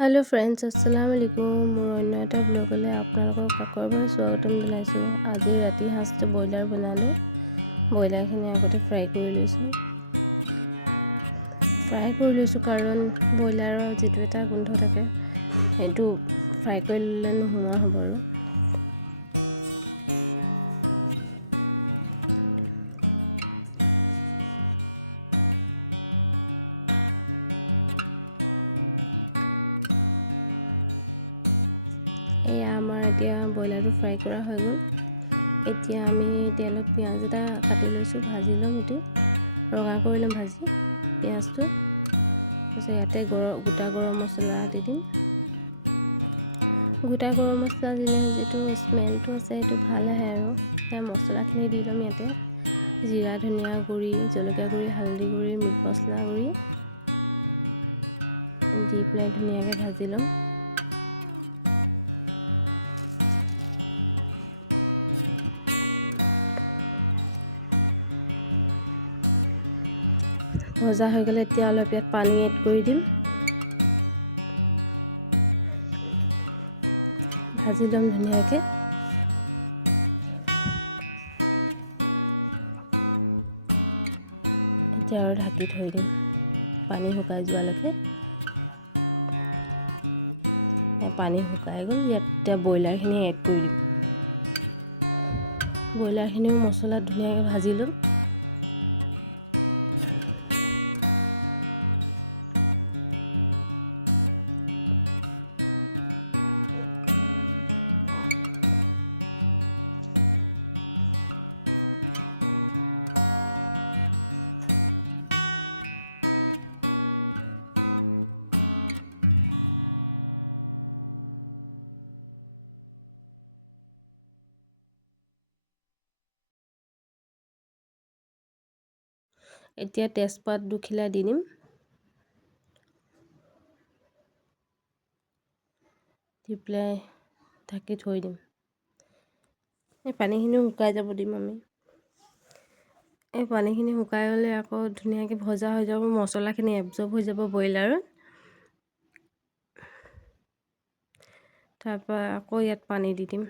Hello friends, अस्सलाम वालेकुम। मोर अन्य এটা ব্লগলৈ আপোনালোকক আকৌ এবাৰ স্বাগতম জনাইছোঁ। আজি ৰাতি সাঁজটো ব্ৰইলাৰ বনালোঁ। ব্ৰইলাৰখিনি আগতে ফ্ৰাই কৰি লৈছোঁ। কাৰণ ব্ৰইলাৰৰ যিটো এটা গোন্ধ থাকে সেইটো ফ্ৰাই কৰি ল'লে নোহোৱা হ'ব আৰু। এয়া আমাৰ এতিয়া ব্ৰইলাৰটো ফ্ৰাই কৰা হৈ গ'ল। এতিয়া আমি তেলত পিঁয়াজ এটা কাটি লৈছোঁ, ভাজি ল'ম। এইটো ৰঙা কৰি ল'ম ভাজি পিঁয়াজটো। তাৰপিছত ইয়াতে গোটা গৰম মছলা দি দিম। গোটা গৰম মছলা দিলে যিটো স্মেলটো আছে সেইটো ভাল আহে আৰু। সেই মছলাখিনি দি ল'ম ইয়াতে। জিৰা, ধনিয়া গুড়ি, জলকীয়া গুড়ি, হালধি গুড়ি, মিট মছলা গুড়ি দি পেলাই ধুনীয়াকৈ ভাজি ল'ম। ভজা হৈ গ'লে এতিয়া অলপ ইয়াত পানী এড কৰি দিম। ভাজি ল'ম ধুনীয়াকৈ। এতিয়া আৰু ঢাকি থৈ দিম পানী শুকাই যোৱালৈকে। পানী শুকাই গ'ল। ইয়াত এতিয়া ব্ৰইলাৰখিনি এড কৰি দিম। ব্ৰইলাৰখিনিও মছলাত ধুনীয়াকৈ ভাজি ল'ম। এতিয়া তেজপাত দুখিলা দি দিম। দি পেলাই ঢাকি থৈ দিম। এই পানীখিনিও শুকাই যাব দিম আমি। এই পানীখিনি শুকাই গ'লে আকৌ ধুনীয়াকৈ ভজা হৈ যাব, মছলাখিনি এবজৰ্ব হৈ যাব ব্ৰইলাৰত। তাৰপৰা আকৌ ইয়াত পানী দি দিম।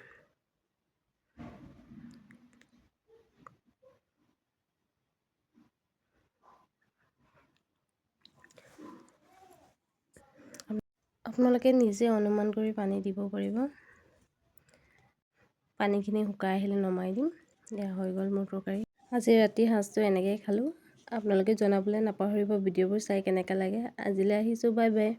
আপোনালোকে নিজে অনুমান কৰি পানী দিব পাৰিব। পানীখিনি শুকাই আহিলে নমাই দিম। এয়া হৈ গ'ল মোৰ তৰকাৰী। আজি ৰাতি সাঁজটো এনেকৈয়ে খালোঁ। আপোনালোকে জনাবলৈ নাপাহৰিব ভিডিঅ'বোৰ চাই কেনেকৈ লাগে। আজিলৈ আহিছোঁ, বাই বাই।